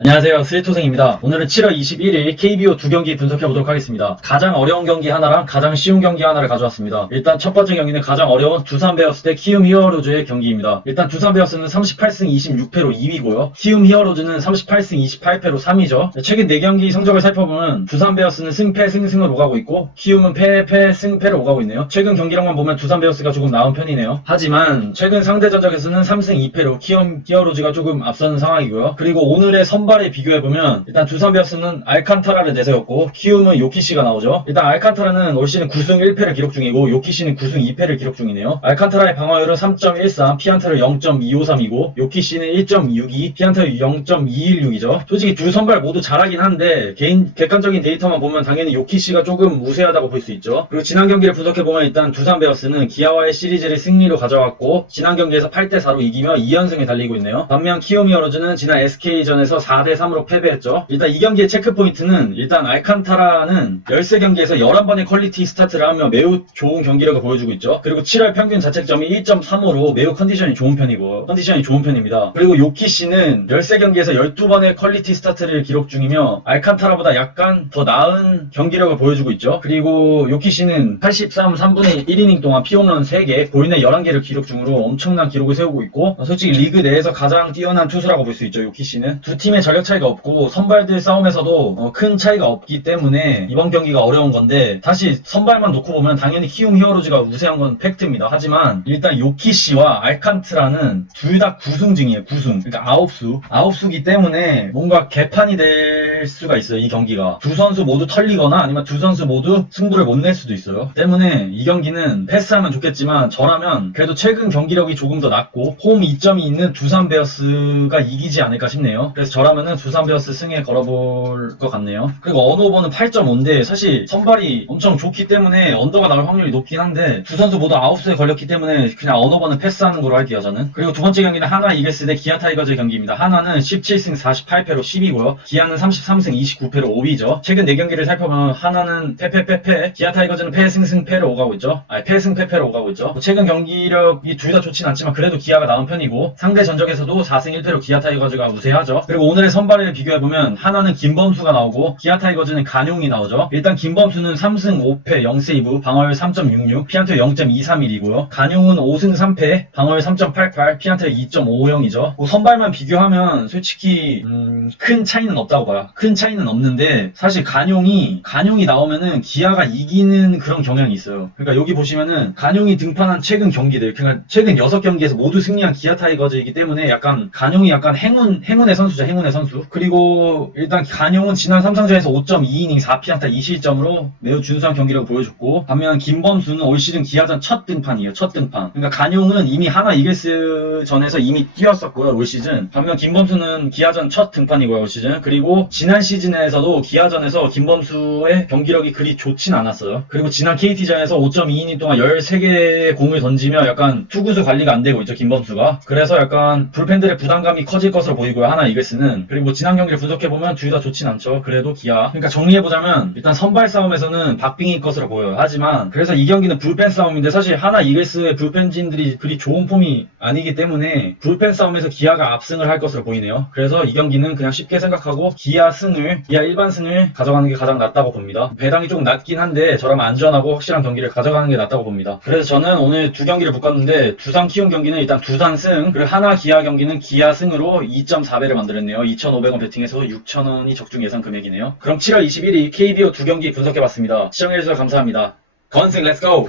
안녕하세요. 스위토생입니다. 오늘은 7월 21일 KBO 두 경기 분석해보도록 하겠습니다. 가장 어려운 경기 하나랑 가장 쉬운 경기 하나를 가져왔습니다. 일단 첫 번째 경기는 가장 어려운 두산 베어스 대 키움 히어로즈의 경기입니다. 일단 두산 베어스는 38승 26패로 2위고요. 키움 히어로즈는 38승 28패로 3위죠. 최근 4경기 성적을 살펴보면 두산 베어스는 승패 승승을 오가고 있고 키움은 패 패 승패를 오가고 있네요. 최근 경기력만 보면 두산 베어스가 조금 나은 편이네요. 하지만 최근 상대 전적에서는 3승 2패로 키움 히어로즈가 조금 앞서는 상황이고요. 그리고 오늘의 선 발에 비교해보면 일단 두산 베어스는 알칸타라를 내세웠고 키움은 요키시가 나오죠. 일단 알칸타라는 올 시즌 9승 1패를 기록 중이고 요키시는 9승 2패를 기록 중이네요. 알칸타라의 방어율은 3.13, 피안타를 0.253이고 요키시는 1.62, 피안타를 0.216이죠. 솔직히 두 선발 모두 잘하긴 한데 개인 객관적인 데이터만 보면 당연히 요키시가 조금 우세하다고 볼 수 있죠. 그리고 지난 경기를 분석해보면 일단 두산 베어스는 기아와의 시리즈를 승리로 가져왔고 지난 경기에서 8대4로 이기며 2연승에 달리고 있네요. 반면 키움 히어로즈는 지난 SK전에서 4대 3으로 패배했죠. 일단 이 경기의 체크포인트는 일단 알칸타라는 13경기에서 11번의 퀄리티 스타트를 하며 매우 좋은 경기력을 보여주고 있죠. 그리고 7월 평균 자책점이 1.35로 매우 컨디션이 좋은 편이고 컨디션이 좋은 편입니다. 그리고 요키시는 13경기에서 12번의 퀄리티 스타트를 기록 중이며 알칸타라보다 약간 더 나은 경기력을 보여주고 있죠. 그리고 요키시는 83 3분의 1이닝 동안 피홈런 3개, 볼넷 11개를 기록 중으로 엄청난 기록을 세우고 있고 솔직히 리그 내에서 가장 뛰어난 투수라고 볼 수 있죠. 요키시는 두 팀의 전력 차이가 없고 선발들 싸움에서도 어, 큰 차이가 없기 때문에 이번 경기가 어려운 건데 다시 선발만 놓고 보면 당연히 키움 히어로즈가 우세한 건 팩트입니다. 하지만 일단 요키시와 알칸트라는 둘 다 구승증이에요. 구승. 그러니까 아홉수. 아홉수기 때문에 뭔가 개판이 될 수가 있어요. 이 경기가. 두 선수 모두 털리거나 아니면 두 선수 모두 승부를 못 낼 수도 있어요. 때문에 이 경기는 패스하면 좋겠지만 저라면 그래도 최근 경기력이 조금 더 낮고 홈 2점이 있는 두산 베어스가 이기지 않을까 싶네요. 그래서 저라면은 두산 베어스 승에 걸어볼 것 같네요. 그리고 언오버는 8.5인데 사실 선발이 엄청 좋기 때문에 언더가 나올 확률이 높긴 한데 두 선수 모두 아웃수에 걸렸기 때문에 그냥 언오버는 패스하는 걸로 할게요 저는. 그리고 두 번째 경기는 하나 이글스 대 기아 타이거즈 경기입니다. 하나는 17승 48패로 10위고요. 기아는 33승 29패로 5위죠. 최근 4경기를 살펴보면 하나는 패패패패, 기아 타이거즈는 패승승패로 오가고 있죠. 아니 패승패패로 오가고 있죠. 뭐 최근 경기력이 둘 다 좋진 않지만 그래도 기아가 나은 편이고 상대 전적에서도 4승 1패로 기아 타이거즈가 우세하죠. 그리고 오늘의 선발을 비교해보면 하나는 김범수가 나오고 기아 타이거즈는 간용이 나오죠. 일단 김범수는 3승 5패 0세이브, 방어율 3.66, 피안트 0.231이고요. 간용은 5승 3패, 방어율 3.88, 피안트 2.50이죠. 뭐 선발만 비교하면 솔직히 음, 큰 차이는 없다고 봐요. 큰 차이는 없는데 사실 간용이 간용이 나오면은 기아가 이기는 그런 경향이 있어요. 그러니까 여기 보시면은 간용이 등판한 최근 경기들, 그러니까 최근 6경기에서 모두 승리한 기아 타이거즈이기 때문에 약간 간용이 약간 행운 행운의 선수죠. 행운의 선수. 그리고 일단 간용은 지난 3상전에서 5.2이닝 4피안타 2실점으로 매우 준수한 경기력을 보여줬고 반면 김범수는 올 시즌 기아전 첫 등판이에요. 첫 등판. 그러니까 간용은 이미 하나 이글스 전에서 이미 뛰었었고요. 올 시즌. 반면 김범수는 기아전 첫 등판이고요. 올 시즌. 그리고 지난 시즌에서도 기아전에서 김범수의 경기력이 그리 좋진 않았어요. 그리고 지난 KT전에서 5.2이닝 동안 13개의 공을 던지며 약간 투구수 관리가 안 되고 있죠. 김범수가. 그래서 약간 불펜들의 부담감이 커질 것으로 보이고요. 하나 이글스는. 그리고 지난 경기를 분석해보면 둘 다 좋진 않죠. 그래도 기아. 그러니까 정리해보자면 일단 선발 싸움에서는 박빙일 것으로 보여요. 하지만 그래서 이 경기는 불펜 싸움인데 사실 하나 이글스의 불펜진들이 그리 좋은 폼이 아니기 때문에 불펜 싸움에서 기아가 압승을 할 것으로 보이네요. 그래서 이 경기는 그냥 쉽게 생각하고 기아 승을 기아 일반 승을 가져가는 게 가장 낫다고 봅니다. 배당이 조금 낮긴 한데 저라면 안전하고 확실한 경기를 가져가는 게 낫다고 봅니다. 그래서 저는 오늘 두 경기를 묶었는데 두산 키움 경기는 일단 두산 승 그리고 하나 기아 경기는 기아 승으로 2.4배를 만들었네요. 2,500원 베팅에서 6,000원이 적중 예상 금액이네요. 그럼 7월 21일 KBO 두 경기 분석해봤습니다. 시청해주셔서 감사합니다. 건승 렛츠고!